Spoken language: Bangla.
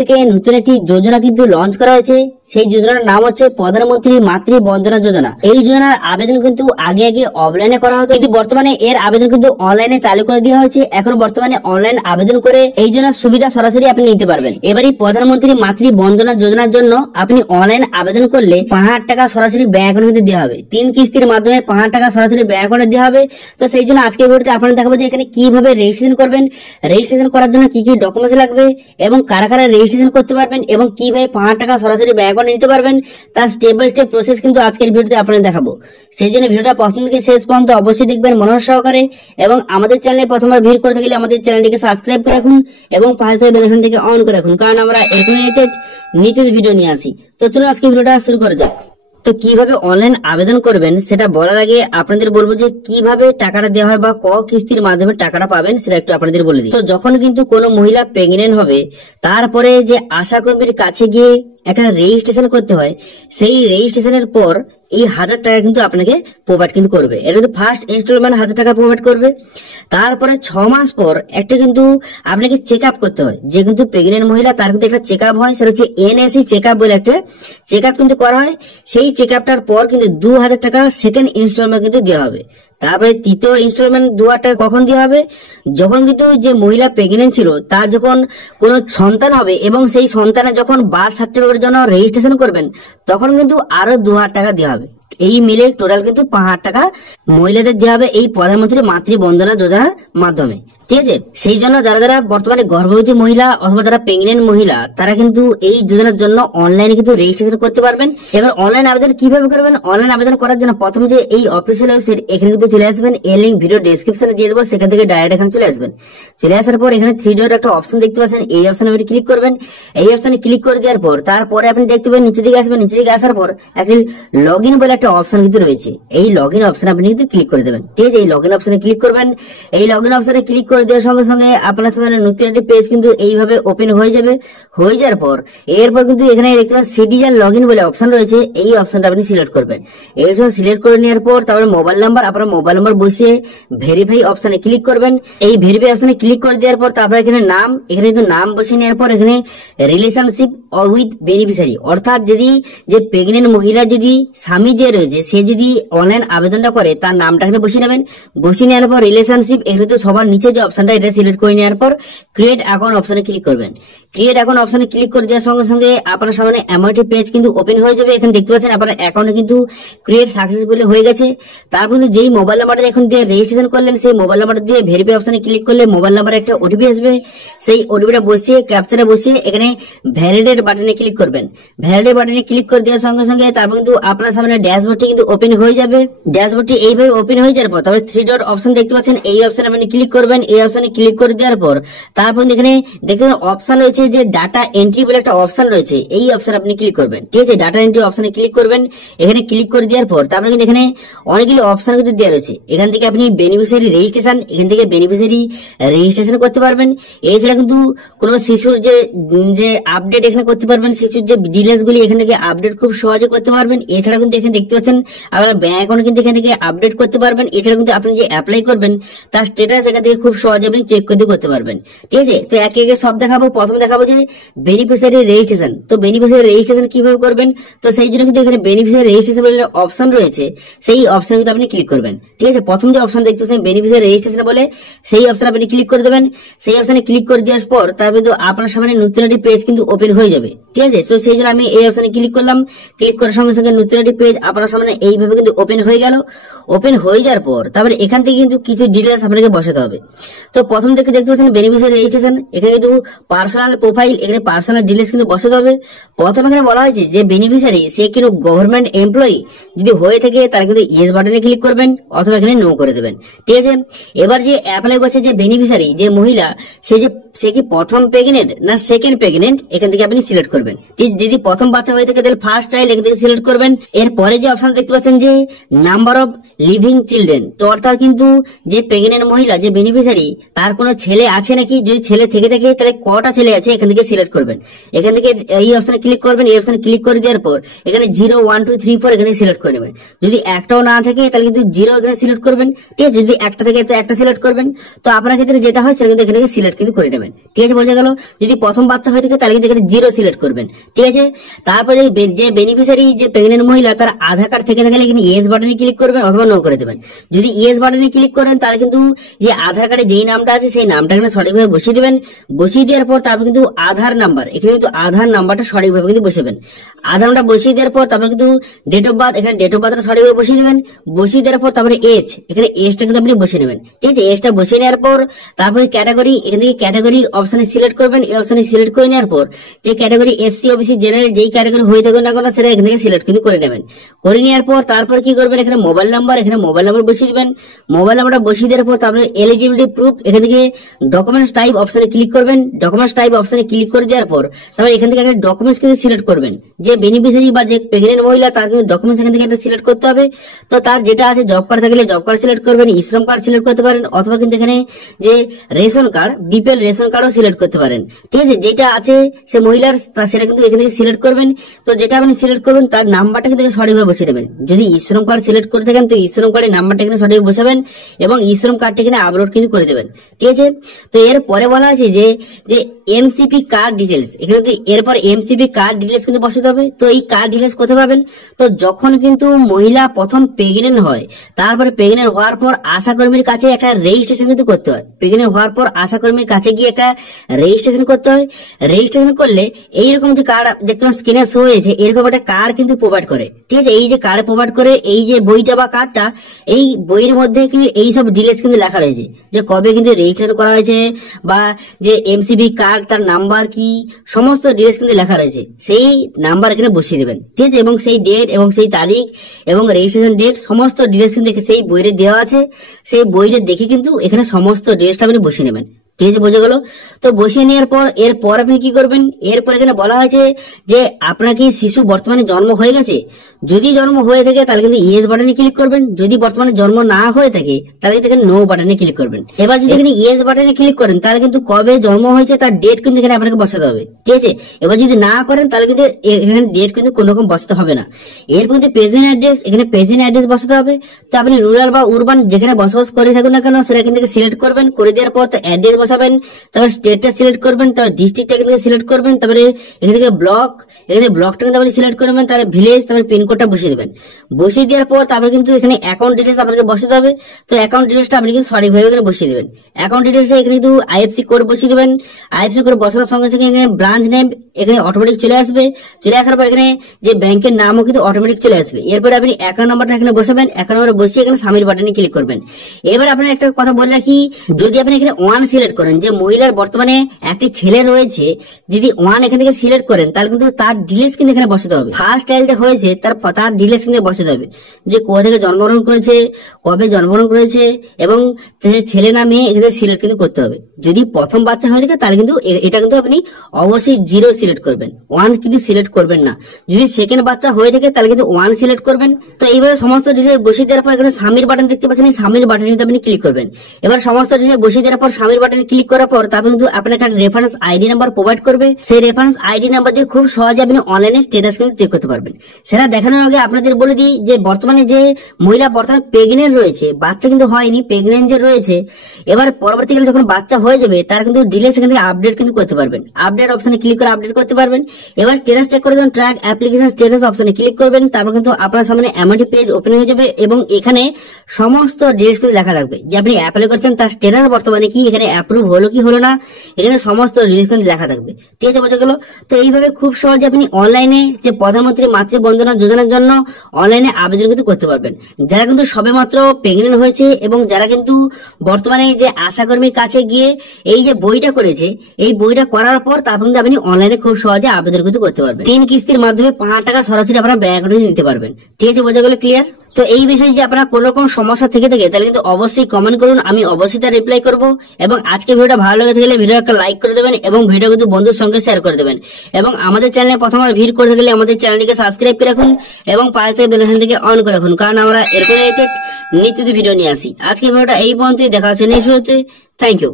থেকে নতুন একটি যোজনা কিন্তু লঞ্চ করা হয়েছে। সেই যোজনার নাম হচ্ছে প্রধানমন্ত্রী মাতৃ বন্দনা যোজনা। এই যোজনার আবেদন কিন্তু আগে অফলাইনে করা হতো, কিন্তু বর্তমানে এর আবেদন কিন্তু অনলাইনে চালু করে দেওয়া হয়েছে। এখন বর্তমানে অনলাইন আবেদন করে এই যোজনার সুবিধা সরাসরি আপনি নিতে পারবেন। এবারে প্রধানমন্ত্রী মাতৃ বন্দনা যোজনার জন্য আপনি অনলাইন আবেদন করলে 5,000 টাকা সরাসরি ব্যাংক অ্যাকাউন্টে দেওয়া হবে। 3 কিস্তির মাধ্যমে 5,000 টাকা সরাসরি ব্যাংক অ্যাকাউন্টে দেওয়া হবে। তো সেই জন্য আজকের ভিডিওতে আপনাদের দেখাবো যে এখানে কিভাবে রেজিস্ট্রেশন করবেন, রেজিস্ট্রেশন করার জন্য কি কি ডকুমেন্টস লাগবে এবং কারা কারা রেজিস্ট্রেশন করতে পারবেন এবং কিভাবে 5,000 টাকা সরাসরি ব্যাংক অ্যাকাউন্টে নিতে পারবেন, তার স্টেপ বাই স্টেপ প্রসেস কিন্তু আজকের ভিডিওতে আপনাদের দেখাবো। সেই জন্য ভিডিওটা প্রথম থেকে শেষ পর্যন্ত অবশ্যই দেখবেন মনোযোগ সহকারে, এবং আমাদের চ্যানেলে প্রথমবার ভিজিট করে থাকলে আমাদের চ্যানেলটিকে সাবস্ক্রাইব করে রাখুন এবং পাশে থাকা বেল আইকনটিকে অন করে রাখুন, কারণ আমরা এরকম রিলেটেড নিত্য ভিডিও নিয়ে আসি। তো চলুন আজকে ভিডিওটা শুরু করা যাক। তো কিভাবে অনলাইন আবেদন করবেন সেটা বলার আগে আপনাদের বলবো যে কিভাবে টাকাটা দেওয়া হয় বা ক কিস্তির মাধ্যমে টাকাটা পাবেন সেটা একটু আপনাদের বলে দিই। তো যখন কিন্তু কোনো মহিলা প্রেগনেন্ট হবে, তারপরে যে আশা কর্মীর কাছে গিয়ে একটা রেজিস্ট্রেশন করতে হয়, সেই রেজিস্ট্রেশনের পর এই 1,000 টাকা কিন্তু আপনাকে প্রোভাইড কিন্তু করবে। এটা কিন্তু ফার্স্ট ইনস্টলমেন্ট 1,000 টাকা প্রোভাইড করবে। তারপরে 6 মাস পর একটা কিন্তু আপনাকে চেক আপ করতে হয়। যে কিন্তু প্রেগনেন্ট মহিলা তার কিন্তু একটা চেক আপ হয়, সেটা হচ্ছে NSE চেক আপ বলে একটা চেক আপ কিন্তু করা হয়। সেই চেক আপটার পর কিন্তু 2,000 টাকা সেকেন্ড ইনস্টলমেন্ট কিন্তু দেওয়া হবে। তারপরে তৃতীয় ইনস্টলমেন্ট 2,000 টাকা কখন দেওয়া হবে? যখন কিন্তু যে মহিলা প্রেগনেন্ট ছিল তার যখন কোনো সন্তান হবে এবং সেই সন্তানের যখন বার্থ সার্টিফিকেটের জন্য রেজিস্ট্রেশন করবেন, তখন কিন্তু আরো 2,000 টাকা দেওয়া হবে। এই মিলে টোটাল কিন্তু 5,000 টাকা মহিলাদের দেওয়া হবে এই প্রধানমন্ত্রী মাতৃ বন্দনা যোজনার মাধ্যমে। ঠিক আছে, সেই জন্য যারা যারা বর্তমানে গর্ভবতী মহিলা অথবা যারা প্রেগনেন্ট মহিলা, তারা কিন্তু এই যোজনার জন্য অনলাইনে কিন্তু রেজিস্ট্রেশন করতে পারবেন। এবার অনলাইন আবেদন কিভাবে করবেন? অনলাইন আবেদন করার জন্য প্রথম যে এই অফিসিয়াল ওয়েবসাইট, এখানে কিন্তু চলে আসবেন। এর লিঙ্ক ভিডিও ডেসক্রিপশনে দিয়ে দেবো, সেখান থেকে ডাইরেক্ট এখানে চলে আসবেন। চলে আসার পর এখানে 3 ডট একটা অপশন দেখতে পাচ্ছেন, এই অপশনে আপনি ক্লিক করবেন। এই অপশনে ক্লিক করে দেওয়ার পর তারপরে আপনি দেখতে পাবেন নিচে দিকে আসবেন। নিচে দিকে আসার পর একটি লগ ইন বলে একটা অপশন কিন্তু রয়েছে, এই লগ ইন অপশনে আপনি কিন্তু ক্লিক করে দেবেন। ঠিক আছে, এই লগ ইন অপশনে ক্লিক করবেন। এই লগ ইন অপশনে ক্লিক করে দেওয়ার সঙ্গে সঙ্গে আপনার সামনে নতুন একটি পেজ কিন্তু এইভাবে ওপেন হয়ে যাবে। হয়ে যাওয়ার পর এরপর কিন্তু এখানে দেখতে পাচ্ছেন সিটিজেন লগ ইন বলে অপশন রয়েছে, এই অপশনটা আপনি সিলেক্ট করবেন। এই অপশন সিলেক্ট করে নেওয়ার পর তারপরে মোবাইল নাম্বার, আপনার মোবাইল নাম্বার বসিয়ে ভেরিফাই অপশনে ক্লিক করবেন। এই ভেরিফাই অপশনে ক্লিক করে দেওয়ার পর তারপরে এখানে নাম, এখানে কিন্তু নাম বসিয়ে নেওয়ার পর এখানে রিলেশনশিপ উইথ বেনিফিশিয়ারি, অর্থাৎ যদি যে প্রেগনেন্ট মহিলা যদি স্বামী যে রয়েছে সে যদি অনলাইন আবেদনটা করে তার নামটা এখানে বসিয়ে নেবেন। বসিয়ে নেওয়ার পর রিলেশনশিপ, এখানে তো সবার নিচে যে অপশনটা এটা সিলেক্ট করে নেওয়ার পর ক্রিয়েট অ্যাকাউন্ট অপশনে ক্লিক করবেন। ক্রিয়েট অ্যাকাউন্ট অপশনে ক্লিক করে দেওয়ার সঙ্গে সঙ্গে আপনার সামনে এমন একটি পেজ কিন্তু ওপেন হয়ে যাবে। এখানে দেখতে পাচ্ছেন আপনার অ্যাকাউন্টে কিন্তু ক্রিয়েট সাকসেসফুলি হয়ে গেছে। তারপর যেই মোবাইল নাম্বারটা এখন দিয়ে রেজিস্ট্রেশন করলেন, সেই মোবাইল নাম্বার দিয়ে ভেরিফাই অপশনে ক্লিক করলে মোবাইল নাম্বারে একটা ওটিপি আসবে। সেই ওটিপিটা বসিয়ে ক্যাপচারে বসিয়ে এখানে ভ্যালিডেট বাটনে ক্লিক করবেন। ভ্যালিডেট বাটনে ক্লিক করে দেওয়ার সঙ্গে সঙ্গে তারপর কিন্তু আপনার সামনে ড্যাশবোর্ডটি কিন্তু ওপেন হয়ে যাবে। ড্যাশবোর্ডটি এইভাবে ওপেন হয়ে যাওয়ার পর তারপরে 3 ডট অপশন দেখতে পাচ্ছেন, এই অপশনে আপনি ক্লিক করবেন। এই অপশনে ক্লিক করে দেওয়ার পর তারপর এখানে দেখতে পাচ্ছেন অপশন রয়েছে যে ডাটা এন্ট্রি বলে একটা অপশন রয়েছে, এই অপশনে আপনি ক্লিক করবেন। ঠিক আছে, ডাটা এন্ট্রি অপশনে ক্লিক করবেন। এখানে ক্লিক করে দেওয়ার পর তারপরে কিন্তু এখানে অনেকগুলো অপশন কিন্তু দেওয়া রয়েছে। এখান থেকে আপনি বেনিফিশিয়ারি রেজিস্ট্রেশন, এখান থেকে বেনিফিশিয়ারি রেজিস্ট্রেশন করতে পারবেন। এছাড়া কিন্তু কোনো শিশুর যে আপডেট এখানে করতে পারবেন, শিশুর যে ডিটেইলস গুলি এখান থেকে আপডেট খুব সহজে করতে পারবেন। এছাড়া কিন্তু এখানে দেখতে পাচ্ছেন আপনার ব্যাংক অ্যাকাউন্ট কিন্তু এখান থেকে আপডেট করতে পারবেন। এছাড়া কিন্তু আপনি যে অ্যাপ্লাই করবেন তার স্ট্যাটাস এখান থেকে খুব সহজে আপনি চেক করতে পারবেন। ঠিক আছে, তো একে একে সব দেখাবো। প্রথমে দেখাবো যে বেনিফিশিয়ারি রেজিস্ট্রেশন। তো বেনিফিশিয়ারি রেজিস্ট্রেশন কিভাবে করবেন? তো সেই জন্য কিন্তু এখানে বেনিফিশিয়ারি রেজিস্ট্রেশন বলে অপশন রয়েছে, সেই অপশন কিন্তু আপনি ক্লিক করবেন। ঠিক আছে, প্রথম যে অপশন দেখতে পাচ্ছেন বেনিফিশিয়ারি রেজিস্ট্রেশন বলে, সেই অপশন আপনি ক্লিক করে দেবেন। সেই অপশনে ক্লিক করে দেওয়ার পর তারপরে কিন্তু আপনার সামনে নতুন একটি পেজ কিন্তু ওপেন হয়ে যাবে। ঠিক আছে, তো সেই জন্য আমি এই অপশনে ক্লিক করলাম। ক্লিক করার সঙ্গে সঙ্গে নতুন একটি পেজ আপনার সামনে এইভাবে কিন্তু ওপেন হয়ে গেল। ওপেন হয়ে যাওয়ার পর তারপরে এখান থেকে কিন্তু কিছু ডিটেইলস আপনাকে বসাতে হবে। তো প্রথম থেকে দেখতে পাচ্ছেন বেনিফিশিয়ারি রেজিস্ট্রেশন, এখানে কিন্তু পার্সোনাল প্রোফাইল, এখানে পার্সোনাল ডিটেইলস কিন্তু বসাতে হবে। প্রথম এখানে বলা হয়েছে যে বেনিফিশিয়ারি সে কিন্তু গভর্নমেন্ট এমপ্লয়ি যদি হয়ে থাকে তারা কিন্তু ইয়েস বাটনে ক্লিক করবেন অথবা এখানে নো করে দেবেন। ঠিক আছে, এবার যে অ্যাপ্লাই করছে যে বেনিফিশিয়ারি যে মহিলা, সে কি প্রথম প্রেগনেন্ট না সেকেন্ড প্রেগনেন্ট, এখান থেকে আপনি সিলেক্ট করবেন। যদি প্রথম বাচ্চা হয়ে থাকে তাহলে ফার্স্ট চাইল্ড এখান থেকে সিলেক্ট করবেন। এরপরে যে অপশন দেখতে পাচ্ছেন যে নাম্বার অফ লিভিং চিলড্রেন, তো অর্থাৎ কিন্তু যে প্রেগনেন্ট মহিলা যে বেনিফিশিয়ারি তার কোনো ছেলে আছে নাকি, যদি ছেলে থেকে থাকে তাহলে কটা ছেলে আছে এখান থেকে সিলেক্ট করবেন। এখান থেকে এই অপশনে ক্লিক করবেন, এই অপশনে ক্লিক করে দেওয়ার পর এখানে 0 1 2 3 4 এখানে সিলেক্ট করে নেবেন। যদি একটাও না থাকে তাহলে কিন্তু 0 এখানে সিলেক্ট করবেন, ঠিক আছে। যদি একটা থেকে তো একটা সিলেক্ট করবেন। তো আপনার ক্ষেত্রে যেটা হয় সেটা কিন্তু এখানে সিলেক্ট কিন্তু করে নেবেন, ঠিক আছে, বোঝা গেল। যদি প্রথম বাচ্চা হয়ে থাকে তাহলে কিন্তু এখানে 0 সিলেক্ট করবেন, ঠিক আছে। তারপরে যে বেনিফিশিয়ারি যে প্রেগনেন্ট মহিলা তার আধার কার্ড থেকে থাকলে এখানে ইয়েস বাটনে ক্লিক করবেন অথবা নো করে দেবেন। যদি ইয়েস বাটনে ক্লিক করেন তাহলে কিন্তু যে আধার কার্ডে যেই নামটা আছে সেই নামটা এখানে সঠিকভাবে বসিয়ে দিবেন। বসিয়ে দেওয়ার পর তারপর কিন্তু আধার নাম্বার, এখানে কিন্তু আধার নাম্বারটা সঠিকভাবে কিন্তু বসাবেন। আধার নাম্বারটা বসিয়ে দেওয়ার পর তারপর কিন্তু ডেট অফ বার্থ, এখানে ডেট অফ বার্থটা সঠিকভাবে বসিয়ে দেবেন। বসিয়ে দেওয়ার পর তারপরে এজ, এখানে এজটা কিন্তু আপনি বসিয়ে নেবেন, ঠিক আছে। এজটা বসিয়ে নেওয়ার পর তারপরে ক্যাটাগরি, এখান থেকে ক্যাটাগরি অপশনে সিলেক্ট করবেন। এই অপশনে সিলেক্ট করে নেওয়ার পর যে ক্যাটাগরি এসসি ওবিসি জেনারেল যেই ক্যাটাগরি হয়ে থাকুন না কেন সেটা এখান থেকে সিলেক্ট কিন্তু করে নেবেন। করে নেওয়ার পর তারপর কি করবেন, এখানে মোবাইল নাম্বার, এখানে মোবাইল নাম্বার বসিয়ে দিবেন। মোবাইল নাম্বারটা বসিয়ে দেওয়ার পর তারপরে এলিজিবিলিটি প্রুফ, এখান থেকে ডকুমেন্টস টাইপ অপশনে ক্লিক করবেন। ডকুমেন্টস টাইপ অপশনে ক্লিক করে দেওয়ার পর তারপর এখান থেকে একটা ডকুমেন্টস কিন্তু সিলেক্ট করবেন। যে বেনিফিশিয়ারি বা যে প্রেগনেন্ট মহিলা তার কিন্তু ডকুমেন্টস এখান থেকে একটা সিলেক্ট করতে হবে। তো তার যেটা আছে জব কার্ড থাকলে জব কার্ড সিলেক্ট করবেন, শ্রম কার্ড সিলেক্ট করতে পারেন, অথবা কিন্তু এখানে যে রেশন কার্ড বিপিএল রেশন কার্ডও সিলেক্ট করতে পারেন, ঠিক আছে। যেটা আছে সে মহিলার সেটা কিন্তু এখান থেকে সিলেক্ট করবেন। তো যেটা আপনি সিলেক্ট করবেন তার নাম্বারটা কিন্তু সঠিকভাবে বসিয়ে দেবেন। যদি শ্রম কার্ড সিলেক্ট করে থাকেন তো শ্রম কার্ডের নাম্বারটা এখানে সঠিকভাবে বসাবেন এবং শ্রম কার্ডটা এখানে আপলোড কিন্তু করে দেবেন, ঠিক আছে। তো এর পরে বলা আছে যে এমসিপি কার্ড ডিটেলস, এখানে এরপর এমসিপি কার্ড ডিটেলস কিন্তু বসাতে হবে। তো এই কার্ড ডিটেলস কোথায় পাবেন, তো যখন কিন্তু মহিলা প্রথম প্রেগনেন্ট হয় তারপরে প্রেগনেন্ট হওয়ার পর আশাকর্মীর কাছে একটা রেজিস্ট্রেশন কিন্তু করতে হয়। প্রেগনেন্ট হওয়ার পর আশাকর্মীর কাছে গিয়ে একটা রেজিস্ট্রেশন করতে হয়। রেজিস্ট্রেশন করলে এইরকম যে কার্ড দেখতে স্ক্রিনে শো হয়েছে এরকম একটা কার্ড কিন্তু প্রোভাইড করে, ঠিক আছে। এই যে কার্ড প্রোভাইড করে, এই যে বইটা বা কার্ডটা, এই বইয়ের মধ্যে কিন্তু এই সব ডিটেলস কিন্তু লেখা রয়েছে যে কবে কিন্তু রেজিস্ট্রেশন করা হয়েছে বা যে এমসিবি কার্ড তার নাম্বার কি, সমস্ত ডিটেলস কিন্তু লেখা রয়েছে। সেই নাম্বার এখানে বসিয়ে দেবেন, ঠিক আছে। এবং সেই ডেট এবং সেই তারিখ এবং রেজিস্ট্রেশন ডেট সমস্ত ডিটেলস কিন্তু সেই বইয়ে দেওয়া আছে। সেই বইটা দেখে কিন্তু এখানে সমস্ত ডিটেলসটা আপনি বসিয়ে নেবেন, ঠিক আছে, বোঝা গেল। তো বসিয়ে নেওয়ার পর এরপর আপনি কি করবেন, এরপর এখানে বলা হয়েছে যে আপনার কি শিশু বর্তমানে জন্ম হয়ে গেছে। যদি জন্ম হয়ে থাকে তাহলে কিন্তু ইয়েস বাটনে ক্লিক করবেন। যদি বর্তমানে জন্ম না হয়ে থাকে তাহলে কিন্তু এখানে নো বাটনে ক্লিক করবেন। এবার যদি এখানে ইয়েস বাটনে ক্লিক করেন তাহলে কিন্তু কবে জন্ম হয়েছে তার ডেট কিন্তু এখানে আপনাকে বসাতে হবে, ঠিক আছে। এবার যদি না করেন তাহলে কিন্তু এখানে ডেট কিন্তু কোনো রকম বসাতে হবে না। এরপর কিন্তু প্রেজেন্ট অ্যাড্রেস, এখানে প্রেজেন্ট অ্যাড্রেস বসাতে হবে। তো আপনি রুরাল বা উরবান যেখানে বসবাস করে থাকুন না কেন সেটা কিন্তু সিলেক্ট করবেন। করে দেওয়ার পর অ্যাড্রেস বসাবেন, তারপর স্টেটটা সিলেক্ট করবেন, তারপর ডিস্ট্রিক্টটা কিন্তু সিলেক্ট করবেন, তারপরে এখান থেকে ব্লক, এখানে ব্লকটা কিন্তু আপনি সিলেক্ট করবেন, তারপরে ভিলেজ, তারপরে পিনকোডটা বসিয়ে দেবেন। বসিয়ে দেওয়ার পর তারপর কিন্তু এখানে অ্যাকাউন্ট ডিটেলস আপনাকে বসাতে হবে। তো অ্যাকাউন্ট ডিটেলসটা আপনি কিন্তু সঠিকভাবে এখানে বসিয়ে দেবেন। অ্যাকাউন্ট ডিটেলস এখানে কিন্তু আইএফসি কোড বসিয়ে দেবেন। আইএফসি কোড বসানোর সঙ্গে সঙ্গে এখানে ব্রাঞ্চ নেম এখানে অটোমেটিক চলে আসবে। চলে আসার পর এখানে যে ব্যাংকের নামও কিন্তু অটোমেটিক চলে আসবে। এরপরে আপনি অ্যাকাউন্ট নাম্বারটা এখানে বসাবেন। অ্যাকাউন্ট নাম্বার বসিয়ে এখানে সাবমিট বাটনে ক্লিক করবেন। এবার আপনার একটা কথা বলে রাখি, যদি আপনি এখানে 1 সিলেক্ট করেন, যে মহিলার বর্তমানে একটি ছেলে রয়েছে, যদি 1 এখান থেকে সিলেক্ট করেন তাহলে কিন্তু তার ডিটেইলস কিন্তু এখানে বসাতে হবে। ফার্স্ট চাইল্ডটা হয়েছে তার ডিটেইলস কিন্তু বসাতে হবে, যে কোথা থেকে জন্মগ্রহণ করেছে, কবে জন্মগ্রহণ করেছে এবং ছেলে না মেয়ে এখানে সিলেক্ট কিন্তু করতে হবে। যদি প্রথম বাচ্চা হয়ে থাকে তাহলে কিন্তু এটা কিন্তু আপনি অবশ্যই 0 সিলেক্ট করবেন, 1 কিন্তু সিলেক্ট করবেন না। যদি সেকেন্ড বাচ্চা হয়ে থাকে তাহলে কিন্তু 1 সিলেক্ট করবেন। তো এইভাবে সমস্ত ডিটেইলস বসিয়ে দেওয়ার পর এখানে সাবমিট বাটন দেখতে পাচ্ছেন, এই সাবমিট বাটনে কিন্তু আপনি ক্লিক করবেন। এবার সমস্ত ডিটেইলস বসিয়ে দেওয়ার পর সাবমিট বাটনে ক্লিক করার পর তারপর কিন্তু আপনার একটা রেফারেন্স আইডি নাম্বার প্রোভাইড করবে। সেই রেফারেন্স আইডি নাম্বার দিয়ে খুব সহজে আপনি অনলাইনে স্ট্যাটাস কিন্তু চেক করতে পারবেন। সেটা দেখানোর আগে আপনাদের বলে দিই যে বর্তমানে যে মহিলা বর্তমানে প্রেগনেন্ট রয়েছে, বাচ্চা কিন্তু হয়নি, প্রেগনেন্ট যে রয়েছে, এবার পরবর্তীকালে যখন বাচ্চা হয়ে যাবে তার কিন্তু ডিটেইলস এখান থেকে আপডেট কিন্তু করতে পারবেন। আপডেট অপশনে ক্লিক করে আপডেট করতে পারবেন। এবার স্ট্যাটাস চেক করে যখন ট্র্যাক অ্যাপ্লিকেশন স্ট্যাটাস অপশনে ক্লিক করবেন তারপর কিন্তু আপনার সামনে এমনটি পেজ ওপেন হয়ে যাবে এবং এখানে সমস্ত ডিটেইলস কিন্তু লেখা থাকবে যে আপনি অ্যাপ্লাই করছেন তার স্ট্যাটাস বর্তমানে কি, এখানে অ্যাপ্রুভ হলো কি হলো না, এখানে সমস্ত ডিটেইলস কিন্তু লেখা থাকবে, ঠিক আছে, বোঝা গেল। তো এইভাবে খুব সহজে আপনি অনলাইনে যে প্রধানমন্ত্রী মাতৃ বন্দনা যোজনার জন্য অনলাইনে আবেদন কিন্তু করতে পারবেন। যারা কিন্তু সবেমাত্র প্রেগনেন্ট হয়েছে এবং যারা কিন্তু বর্তমানে যে আশাকর্মীর কাছে গিয়ে এই যে বইটা করেছে, এই বইটা করার পর তারপর কিন্তু আপনি অনলাইনে খুব সহজে আবেদন কিন্তু করতে পারবেন। 3 কিস্তির মাধ্যমে 5 টাকা সরাসরি আপনার ব্যাংক অ্যাকাউন্টে নিতে পারবেন, ঠিক আছে, বোঝা গেল, ক্লিয়ার। তো এই বিষয়ে যদি আপনার কোনো রকম সমস্যা থেকে থাকে তাহলে কিন্তু অবশ্যই কমেন্ট করুন, আমি অবশ্যই তার রিপ্লাই করব। এবং আজকে ভিডিওটা ভালো লেগে থাকলে ভিডিও একটা লাইক করে দেবেন এবং ভিডিও কিন্তু বন্ধুর সঙ্গে শেয়ার করে দেবেন। এবং আমাদের চ্যানেলে প্রথমবার ভিড় করে থাকলে আমাদের চ্যানেলটিকে সাবস্ক্রাইব করে রাখুন এবং পাশে থেকে বেল আইকনটিকে অন করে রাখুন, কারণ আমরা এরকম রিলেটেড নিত্য ভিডিও নিয়ে আসি। আজকে ভিডিওটা এই পর্যন্তই, দেখা হচ্ছে নেক্সট ভিডিওতে। Thank you.